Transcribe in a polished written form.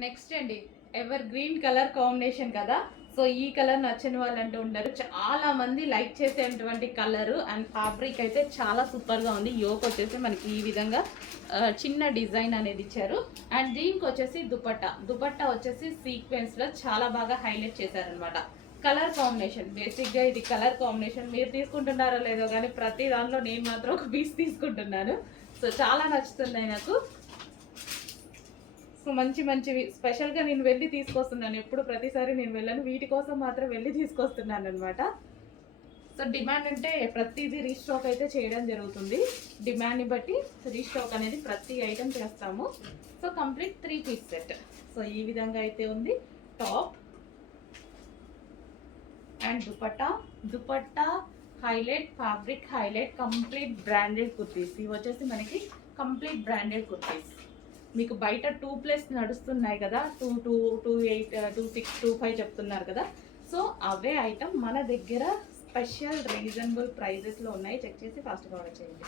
Next అండి, ever green colour combination కదా. So ఈ కలర్ నచ్చని వాళ్ళు అంటూ ఉంటారు, చాలా మంది లైక్ చేసేటువంటి కలర్. అండ్ ఫ్యాబ్రిక్ అయితే చాలా సూపర్గా ఉంది. యోక్ వచ్చేసి మనకి ఈ విధంగా చిన్న డిజైన్ అనేది ఇచ్చారు. అండ్ దీనికి వచ్చేసి దుపట్టా వచ్చేసి సీక్వెన్స్లో చాలా బాగా హైలైట్ చేశారనమాట. కలర్ కాంబినేషన్, బేసిక్గా ఇది కలర్ కాంబినేషన్ మీరు తీసుకుంటున్నారో లేదో కానీ ప్రతి దాంట్లో నేను మాత్రం ఒక పీస్ తీసుకుంటున్నాను. సో చాలా నచ్చుతుంది నాకు. సో మంచివి స్పెషల్గా నేను వెళ్ళి తీసుకొస్తున్నాను. ఎప్పుడు ప్రతిసారి నేను వెళ్ళను, వీటి కోసం మాత్రం వెళ్ళి తీసుకొస్తున్నాను అనమాట. సో డిమాండ్ అంటే ప్రతిదీ రీస్టాక్ అయితే చేయడం జరుగుతుంది. డిమాండ్ని బట్టి రీస్టాక్ అనేది ప్రతి ఐటెం చేస్తాము. So complete 3 piece set. So ఈ విధంగా అయితే ఉంది top and dupatta highlight, fabric highlight, complete branded kurtis. ఇవి వచ్చేసి మనకి కంప్లీట్ బ్రాండెడ్ కుర్తీస్. మీకు బయట 2+ నడుస్తున్నాయి కదా, 22, 28, 26, 25 చెప్తున్నారు కదా. సో అవే ఐటమ్ మన దగ్గర స్పెషల్ రీజనబుల్ ప్రైజెస్లో ఉన్నాయి. చెక్ చేసి ఫాస్ట్గా ఆర్డర్ చేయండి.